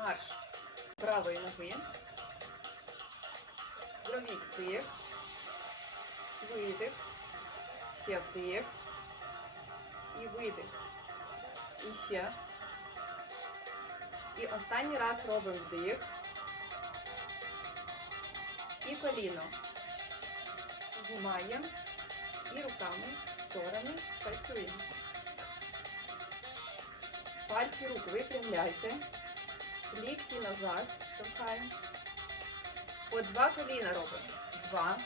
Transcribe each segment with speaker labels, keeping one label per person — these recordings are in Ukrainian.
Speaker 1: Марш правої ноги. Зробіть вдих. Видих. Ще вдих. І видих. І ще. І останній раз робимо вдих. І коліно. Знімаємо. І руками в сторони працюємо. Пальці рук випрямляйте. Лікті назад штовхаємо. По два коліна робимо. Два.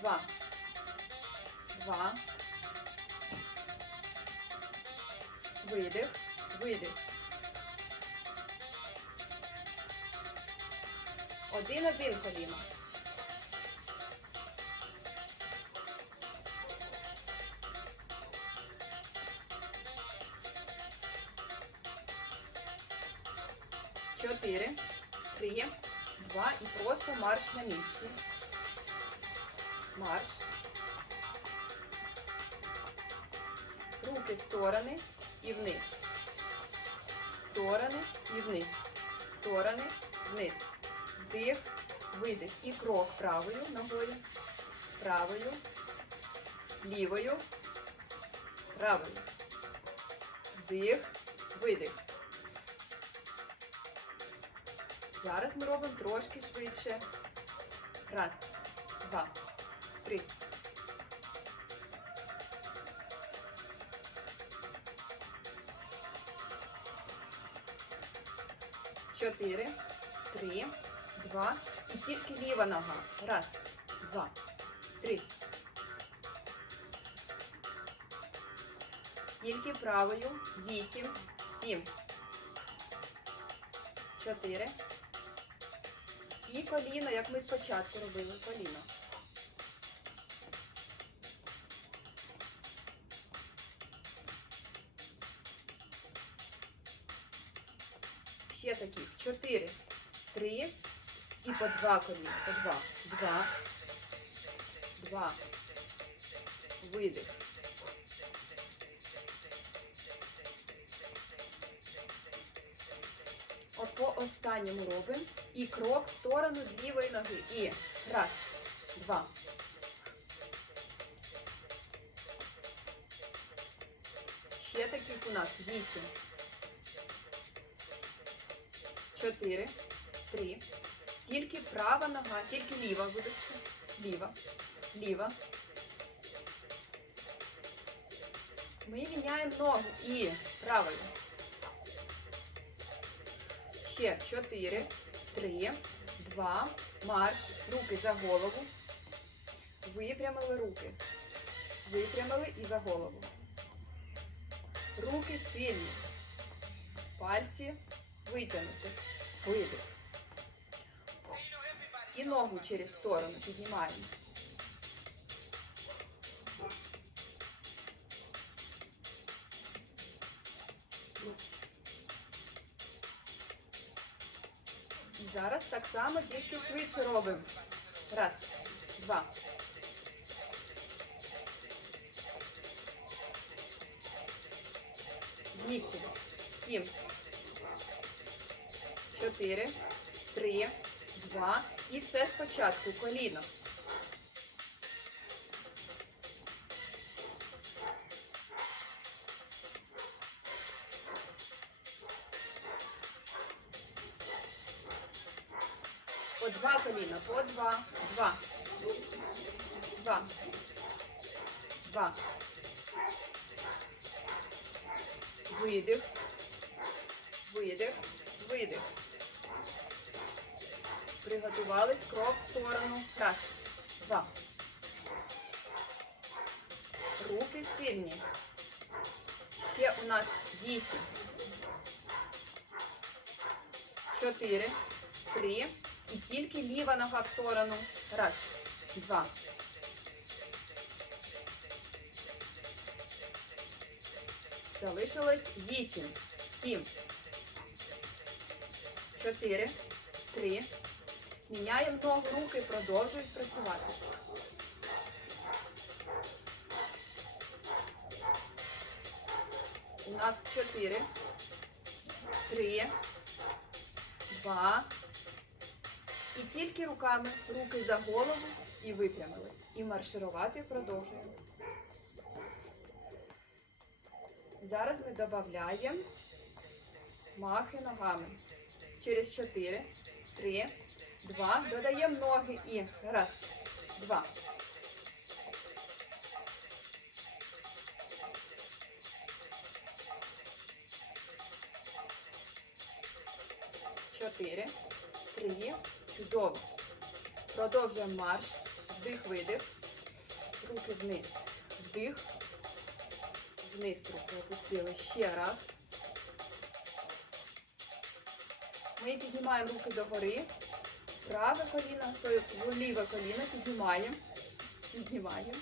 Speaker 1: Два. Два. Видих. Видих. Один-один коліно. Чотири, три, два і просто марш на місці. Марш. Руки в сторони і вниз. Сторони і вниз. Сторони, вниз. Вдих, видих. І крок правою ногою. Правою. Лівою. Правою. Вдих, видих. Зараз ми робимо трошки швидше. Раз, два, три. Чотири, три, два. І тільки ліва нога. Раз, два, три. Тільки правою. Вісім, сім. Чотири. І коліно, як ми спочатку робили коліно. Ще таких. Чотири, три і по два коліна. По два. Два. Два. Видих. По останньому робимо. І крок в сторону з лівої ноги. І раз, два. Ще таких у нас вісім. Чотири, три. Тільки права нога, тільки ліва буде. Ліва, ліва. Ми міняємо ногу і правою. Ще 4, 3, 2, марш. Руки за голову. Випрямили руки. Випрямили і за голову. Руки сильні. Пальці витягнути. Видих. І ногу через сторону піднімаємо. Зараз так само тільки швидше робимо. Раз, два. Вісім, сім, чотири, три, два. І все спочатку. Коліно. Два по два, два, два, два. Видих, видих, видих. Приготувались, крок в сторону. Раз, два. Руки сильні. Ще у нас вісім. Чотири, три. І тільки ліва нога в сторону. Раз, два. Залишилось вісім, сім, чотири, три. Міняємо ногу, руки продовжують працювати. У нас чотири, три, два. І тільки руками, руки за голову і випрямили. І марширувати продовжуємо. Зараз ми додаємо махи ногами. Через 4, 3, 2. Додаємо ноги і раз, два. Чотири, три, чудово. Продовжуємо марш. Вдих, видих. Руки вниз. Вдих. Вниз руки опустили. Ще раз. Ми піднімаємо руки догори. Праве коліно, то є ліве коліно піднімаємо. Піднімаємо.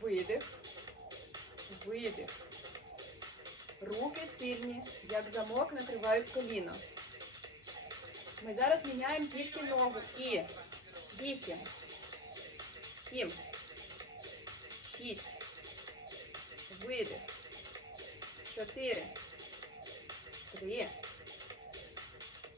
Speaker 1: Видих. Видих. Руки сильні, як замок, накривають коліно. Ми зараз міняємо тільки ногу. І 8, 7, 6, видих, 4, 3.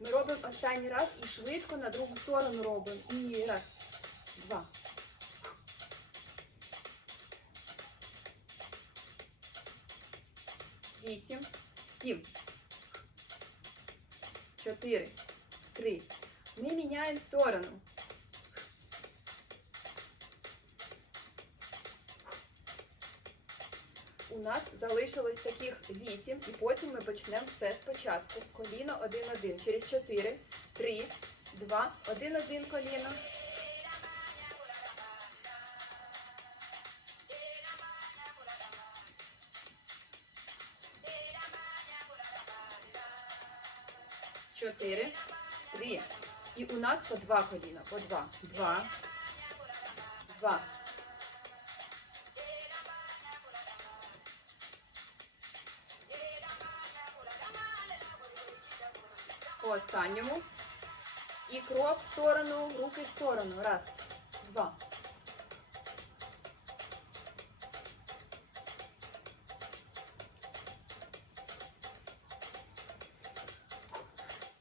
Speaker 1: Ми робимо останній раз і швидко на другу сторону робимо. І раз, два. Вісім, сім, чотири, три. Ми міняємо сторону. У нас залишилось таких вісім, і потім ми почнемо все спочатку. Коліно один-один. Через чотири, три, два, один-один коліно. Чотири, три. І у нас по два коліна. По два. Два. Два. По останньому. І крок в сторону, руки в сторону. Раз, два.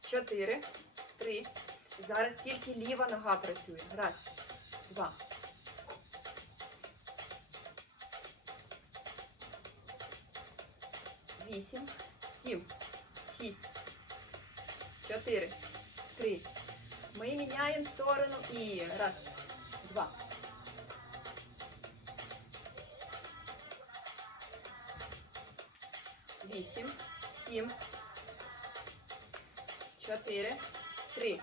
Speaker 1: Чотири, три. Зараз тільки ліва нога працює. Раз, два. Вісім, сім, шість, чотири, три. Ми міняємо сторону і раз, два. Вісім, сім, чотири, три,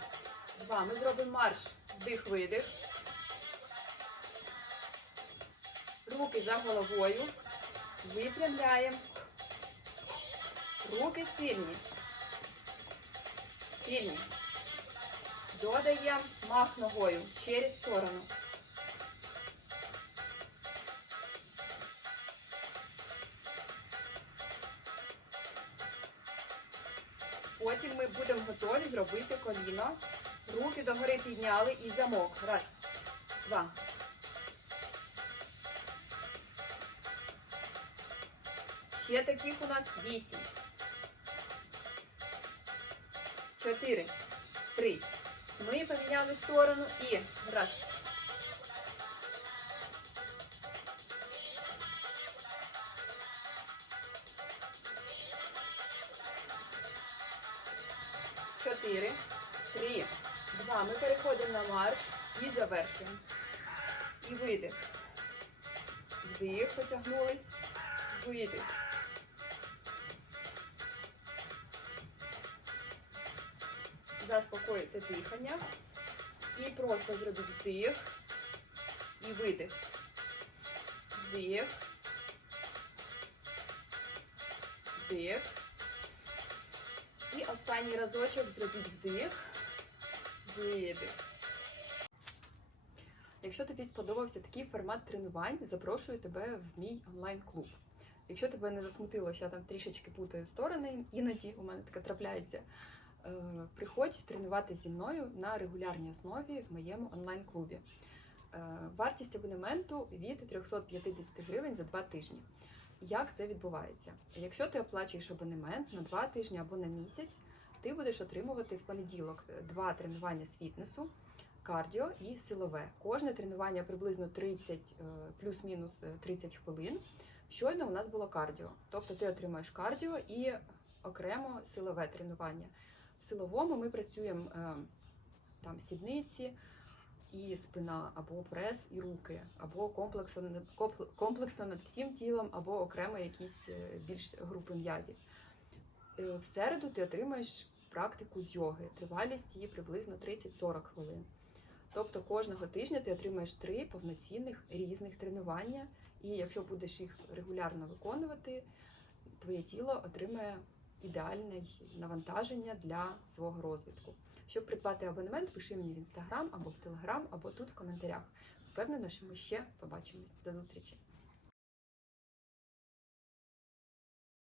Speaker 1: два. Ми зробимо марш. Вдих, видих. Руки за головою. Випрямляємо. Руки сильні. Сильні. Додаємо мах ногою через сторону. Будемо готові зробити коліно. Руки догори підняли і замок. Раз, два. Ще таких у нас вісім. Чотири. Три. Ми поміняли сторону і раз. Чотири, три, два. Ми переходимо на марш і завершуємо. І видих. Вдих, потягнулись. Видих. Заспокоїти дихання. І просто зробіть вдих і видих. Вдих. Вдих. Останній разочок зробіть вдих. Видих. Якщо тобі сподобався такий формат тренувань, запрошую тебе в мій онлайн-клуб. Якщо тебе не засмутило, що я там трішечки путаю сторони, іноді у мене таке трапляється. е, Приходь тренуватися зі мною на регулярній основі в моєму онлайн-клубі. Е, Вартість абонементу від 350 гривень за два тижні. Як це відбувається? Якщо ти оплачуєш абонемент на два тижні або на місяць, ти будеш отримувати в понеділок е, два тренування з фітнесу, кардіо і силове. Кожне тренування приблизно 30, е, плюс-мінус е, 30 хвилин. Щойно у нас було кардіо. Тобто ти отримаєш кардіо і окремо силове тренування. В силовому ми працюємо е, там сідниці і спина, або прес і руки, або комплексно, комплексно над всім тілом, або окремо якісь е, більш групи м'язів. Е, В середу ти отримаєш практику з йоги. Тривалість її приблизно 30-40 хвилин. Тобто кожного тижня ти отримаєш три повноцінних різних тренування, і якщо будеш їх регулярно виконувати, твоє тіло отримає ідеальне навантаження для свого розвитку. Щоб придбати абонемент, пиши мені в інстаграм або в телеграм, або тут в коментарях. Впевнена, що ми ще побачимось. До зустрічі!